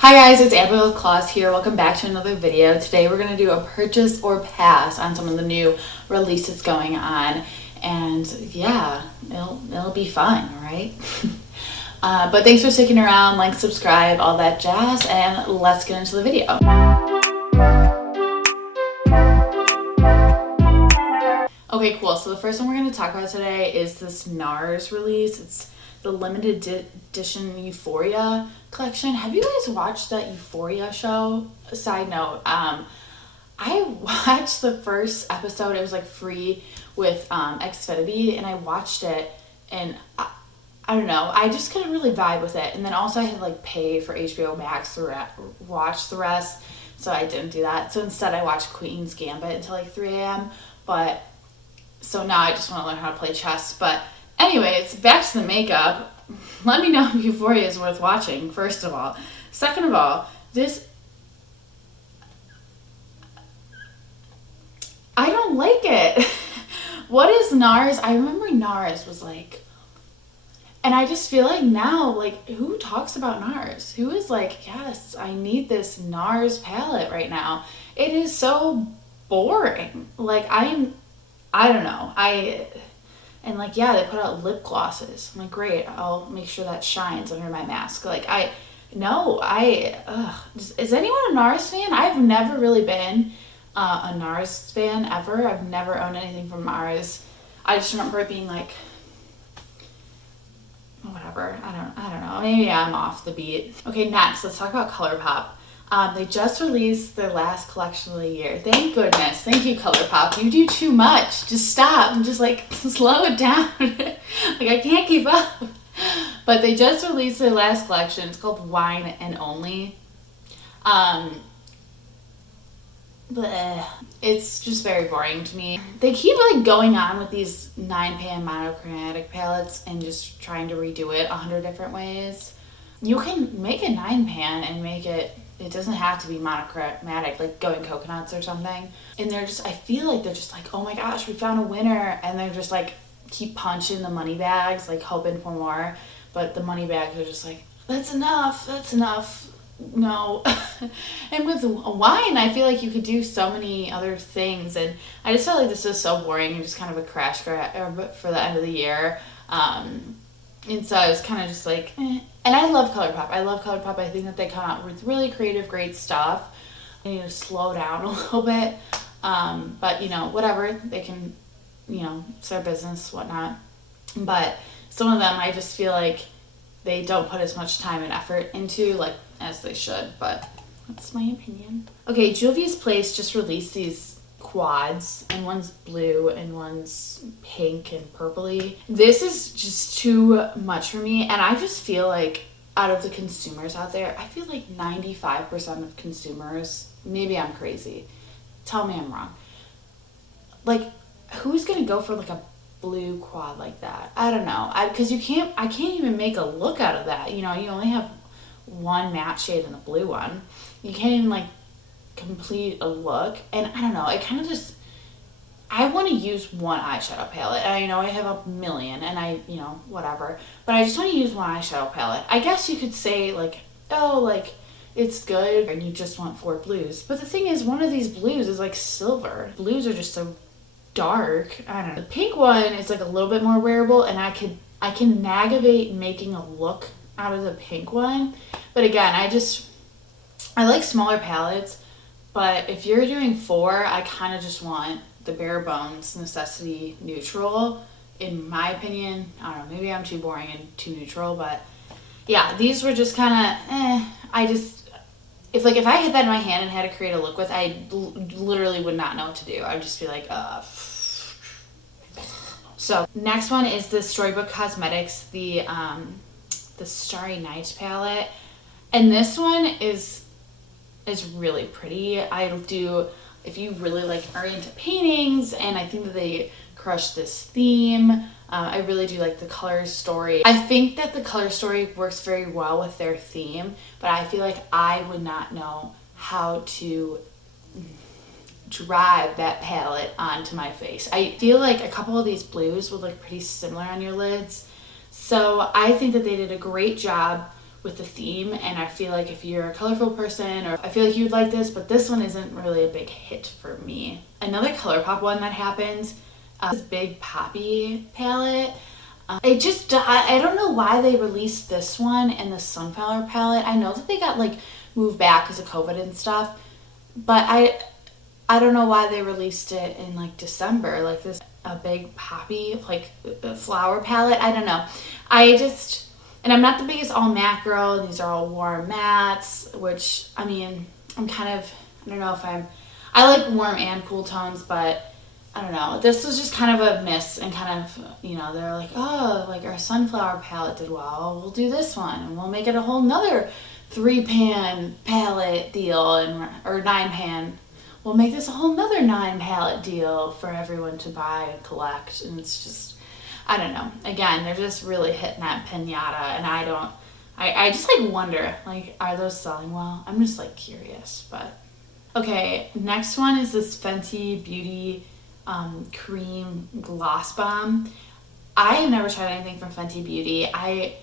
Hi guys, it's Amber with Claus here. Welcome back to another video. Today we're going to do a purchase or pass on some of the new releases going on. And yeah, it'll be fun, right? But thanks for sticking around, like, subscribe, all that jazz, and let's get into the video. Okay, cool. So the first one we're going to talk about today is this NARS release. It's the limited edition Euphoria collection. Have you guys watched that Euphoria show? Side note, I watched the first episode. It was like free with Xfinity, and I watched it, and I don't know, I just couldn't really vibe with it. And then also I had to like pay for HBO Max to watch the rest, so I didn't do that. So instead I watched Queen's Gambit until like 3 a.m. But so now I just want to learn how to play chess. But anyways, back to the makeup. Let me know if Euphoria is worth watching, first of all. Second of all, I don't like it. What is NARS? I remember NARS was like, and I just feel like now, like, who talks about NARS? Who is like, yes, I need this NARS palette right now? It is so boring. Like, I don't know. And like, yeah, they put out lip glosses. I'm like, great, I'll make sure that shines under my mask. Like, is anyone a NARS fan? I've never really been a NARS fan ever. I've never owned anything from NARS. I just remember it being like, whatever, I don't know. Maybe I'm off the beat. Okay, next, let's talk about Colourpop. They just released their last collection of the year. Thank goodness. Thank you, Colourpop. You do too much. Just stop and just like slow it down. Like, I can't keep up. But they just released their last collection. It's called Wine and Only. It's just very boring to me. They keep like going on with these 9-pan monochromatic palettes and just trying to redo it 100 different ways. You can make a 9-pan and make it doesn't have to be monochromatic, like Going Coconuts or something. And I feel like they're just like, oh my gosh, we found a winner. And they're just like, keep punching the money bags, like hoping for more. But the money bags are just like, that's enough. No. And with wine, I feel like you could do so many other things. And I just felt like this was so boring and just kind of a crash grab for the end of the year. And so I was kind of just like, eh. And I love Colourpop. I think that they come out with really creative, great stuff. They need to slow down a little bit. But, whatever. They can, it's their business, whatnot. But some of them, I just feel like they don't put as much time and effort into, like, as they should. But that's my opinion. Okay, Juvia's Place just released these quads, and one's blue and one's pink and purpley. This is just too much for me, and I just feel like out of the consumers out there, I feel like 95% of consumers, maybe I'm crazy, tell me I'm wrong, like, who's gonna go for like a blue quad like that? I don't know, because I can't even make a look out of that. You only have one matte shade in the blue one. You can't even like complete a look. And I don't know, I want to use one eyeshadow palette, and I know I have a million, and whatever, but I just want to use one eyeshadow palette. I guess you could say like, oh, like, it's good and you just want 4 blues, but the thing is, one of these blues is like silver. Blues are just so dark. I don't know. The pink one is like a little bit more wearable, and I can navigate making a look out of the pink one. But again, I like smaller palettes. But if you're doing 4, I kind of just want the bare bones necessity neutral, in my opinion. I don't know, maybe I'm too boring and too neutral, but yeah, these were just kind of, if I had that in my hand and had to create a look with, I literally would not know what to do. I'd just be like, So next one is the Storybook Cosmetics, the Starry Night palette. And this one is really pretty. If you really are into paintings, and I think that they crushed this theme. I really do like the color story. I think that the color story works very well with their theme, but I feel like I would not know how to drive that palette onto my face. I feel like a couple of these blues would look pretty similar on your lids. So I think that they did a great job with the theme, and I feel like if you're a colorful person, or I feel like you would like this, but this one isn't really a big hit for me. Another Colourpop one that happened, this Big Poppy palette. I don't know why they released this one and the Sunflower palette. I know that they got like moved back because of COVID and stuff, but I don't know why they released it in like December, like this a Big Poppy like flower palette. I don't know. And I'm not the biggest all matte girl. These are all warm mattes, which I mean, I don't know if I like warm and cool tones, but I don't know. This was just kind of a miss, and kind of, they're like, oh, like our Sunflower palette did well. We'll do this one, and we'll make it a whole nother 3-pan palette deal, or 9-pan. We'll make this a whole nother 9 palette deal for everyone to buy and collect. And it's just, I don't know. Again, they're just really hitting that pinata, and I just like wonder, like, are those selling well? I'm just like curious, but. Okay, next one is this Fenty Beauty cream gloss bomb. I have never tried anything from Fenty Beauty. I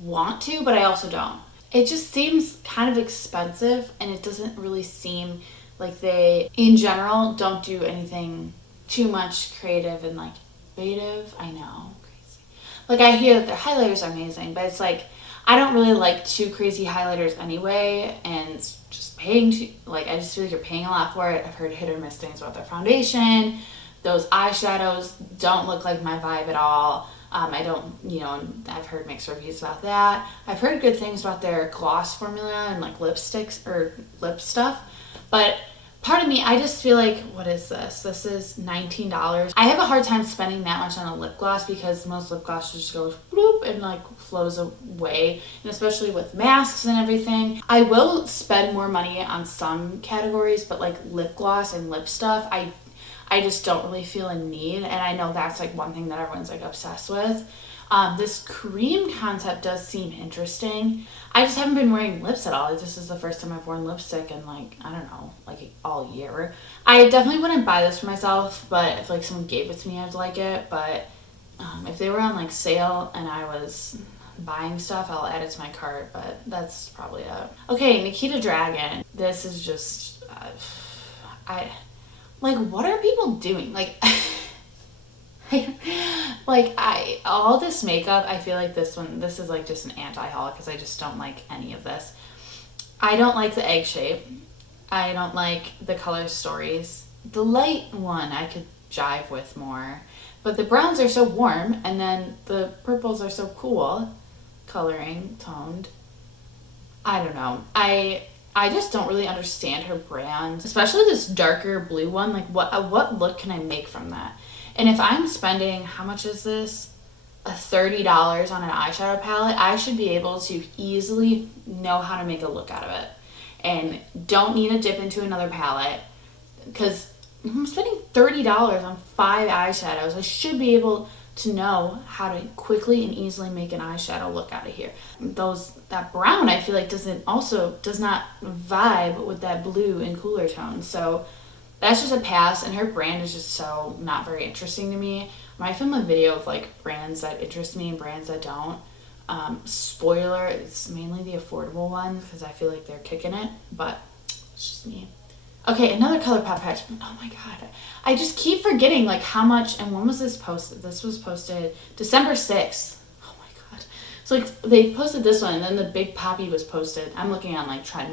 want to, but I also don't. It just seems kind of expensive, and it doesn't really seem like they, in general, don't do anything too much creative and like innovative. I know, crazy. Like, I hear that their highlighters are amazing, but it's like, I don't really like too crazy highlighters anyway, and just paying I just feel like you're paying a lot for it. I've heard hit or miss things about their foundation. Those eyeshadows don't look like my vibe at all. I've heard mixed reviews about that. I've heard good things about their gloss formula and like lipsticks or lip stuff, but part of me, I just feel like, what is this? This is $19. I have a hard time spending that much on a lip gloss because most lip glosses just go bloop and like flows away, and especially with masks and everything. I will spend more money on some categories, but like lip gloss and lip stuff, I just don't really feel a need, and I know that's like one thing that everyone's like obsessed with. This cream concept does seem interesting. I just haven't been wearing lips at all. Like, this is the first time I've worn lipstick in like, I don't know, like all year. I definitely wouldn't buy this for myself, but if like someone gave it to me, I'd like it. But if they were on like sale and I was buying stuff, I'll add it to my cart, but that's probably it. Okay, Nikita Dragun. This is just, what are people doing? Like, all this makeup, I feel like this is like just an anti-haul because I just don't like any of this. I don't like the egg shape. I don't like the color stories. The light one I could jive with more, but the browns are so warm, and then the purples are so cool, coloring, toned. I don't know. I just don't really understand her brand, especially this darker blue one. Like, what look can I make from that? And if I'm spending, how much is this? $30 on an eyeshadow palette, I should be able to easily know how to make a look out of it. And don't need to dip into another palette, because I'm spending $30 on 5 eyeshadows. I should be able to know how to quickly and easily make an eyeshadow look out of here. That brown, I feel like does not vibe with that blue and cooler tone. So that's just a pass, and her brand is just so not very interesting to me. When I film a video of like brands that interest me and brands that don't, spoiler, it's mainly the affordable ones because I feel like they're kicking it, but it's just me. Okay, another Colourpop patch. Oh my god. I just keep forgetting like how much, and when was this posted? This was posted December 6th. Oh my god. So like they posted this one, and then the Big Poppy was posted. I'm looking on like Trend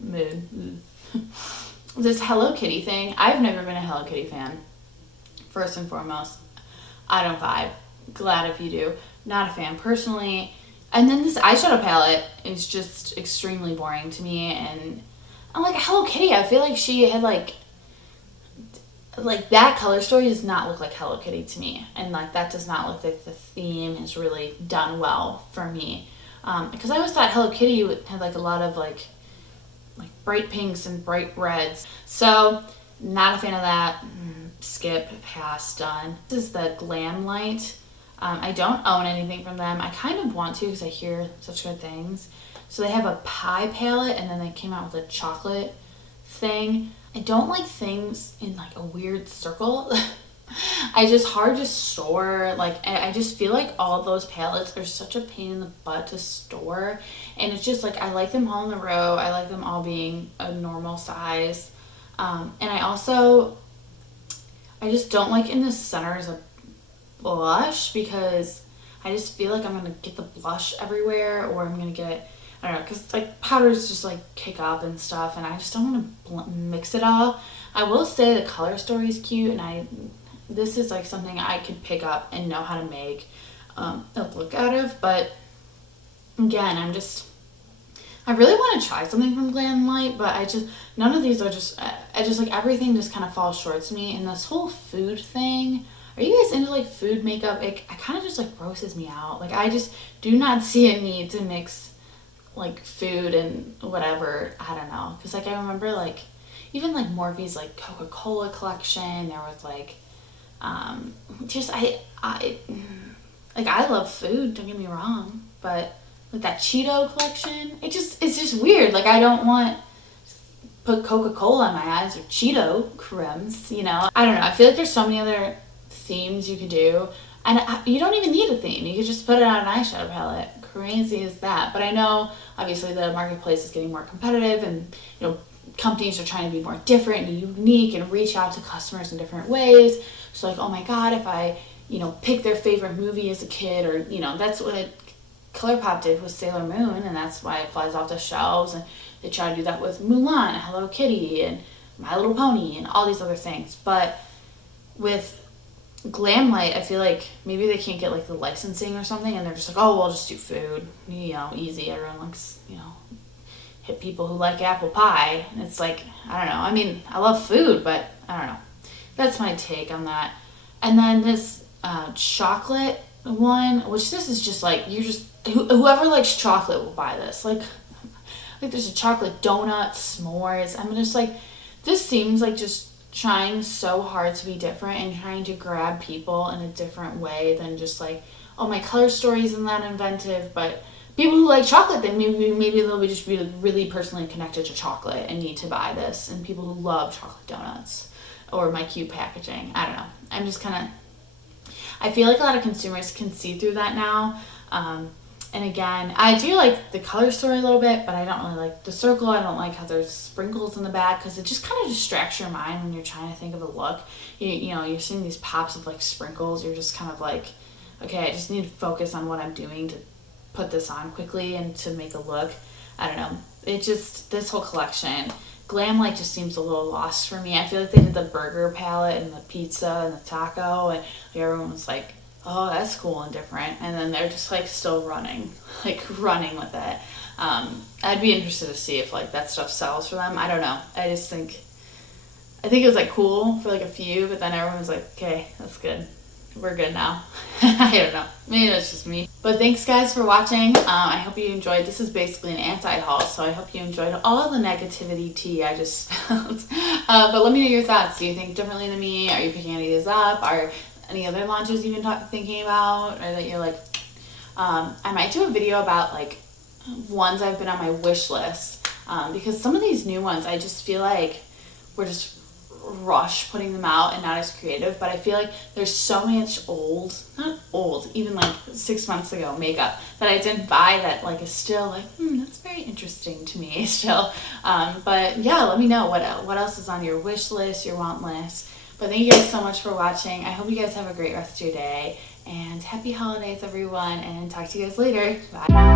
Mood. This Hello Kitty thing. I've never been a Hello Kitty fan. First and foremost, I don't vibe. Glad if you do. Not a fan personally. And then this eyeshadow palette is just extremely boring to me, and I'm like, Hello Kitty, I feel like she had like that color story does not look like Hello Kitty to me, and like that does not look like the theme is really done well for me, because I always thought Hello Kitty had like a lot of like bright pinks and bright reds, so not a fan of that. Skip, pass, done. This is the Glam Light. I don't own anything from them. I kind of want to because I hear such good things. So they have a pie palette, and then they came out with a chocolate thing. I don't like things in like a weird circle. I just hard to store. Like, I just feel like all those palettes are such a pain in the butt to store. And it's just like, I like them all in a row. I like them all being a normal size. And I just don't like in the center as a blush, because I just feel like I'm going to get the blush everywhere, or I'm going to get, I don't know, because like powders just like kick up and stuff, and I just don't want to mix it all. I will say the color story is cute, and this is like something I could pick up and know how to make a look out of. But again, I really want to try something from Glam Light, but none of these are I just like, everything just kind of falls short to me. And this whole food thing, are you guys into like food makeup? It kind of just like grosses me out. Like, I just do not see a need to mix like food and whatever. I don't know. Cause like, I remember like, even like Morphe's like Coca-Cola collection, there was like, just, like, I love food, don't get me wrong, but like that Cheeto collection, it's just weird. Like, I don't want put Coca-Cola on my eyes or Cheeto crumbs, you know? I don't know. I feel like there's so many other themes you could do, and you don't even need a theme. You could just put it on an eyeshadow palette. Crazy as that. But I know obviously the marketplace is getting more competitive, and you know, companies are trying to be more different and unique and reach out to customers in different ways. So like, oh my god, if I, you know, pick their favorite movie as a kid, or you know, that's what Colourpop did with Sailor Moon, and that's why it flies off the shelves. And they try to do that with Mulan, Hello Kitty, and My Little Pony, and all these other things. But with Glam Light, I feel like maybe they can't get like the licensing or something, and they're just like, oh, we'll just do food, you know, easy. Everyone likes, you know, hit people who like apple pie. And it's like, I don't know. I mean, I love food, but I don't know. That's my take on that. And then this chocolate one, which this is just like, whoever likes chocolate will buy this. Like there's a chocolate donut, s'mores. I'm just like, this seems like just trying so hard to be different and trying to grab people in a different way than just like, oh, my color story isn't that inventive. But people who like chocolate, then maybe they'll just be really personally connected to chocolate and need to buy this. And people who love chocolate donuts or my cute packaging, I don't know. I'm just kind of, I feel like a lot of consumers can see through that now. And again, I do like the color story a little bit, but I don't really like the circle. I don't like how there's sprinkles in the back, because it just kind of distracts your mind when you're trying to think of a look. You know, you're seeing these pops of like sprinkles. You're just kind of like, okay, I just need to focus on what I'm doing to put this on quickly and to make a look. I don't know. It just, this whole collection, Glam Light just seems a little lost for me. I feel like they did the burger palette and the pizza and the taco, and everyone was like, oh, that's cool and different, and then they're just like still running with it. I'd be interested to see if like that stuff sells for them. I don't know. I think it was like cool for like a few, but then everyone's like, okay, that's good, we're good now. I don't know, maybe that's just me. But thanks guys for watching. I hope you enjoyed. This is basically an anti-haul, so I hope you enjoyed all the negativity tea I just spilled. But let me know your thoughts. Do you think differently than me? Are you picking any of these up? Are any other launches you've been thinking about, or that you're like, I might do a video about like ones I've been on my wish list, because some of these new ones I just feel like we're just rush putting them out and not as creative. But I feel like there's so much not old, even like 6 months ago makeup that I didn't buy that like is still like, that's very interesting to me still. But yeah, let me know what else is on your wish list, your want list. But thank you guys so much for watching. I hope you guys have a great rest of your day, and happy holidays everyone, and talk to you guys later. Bye.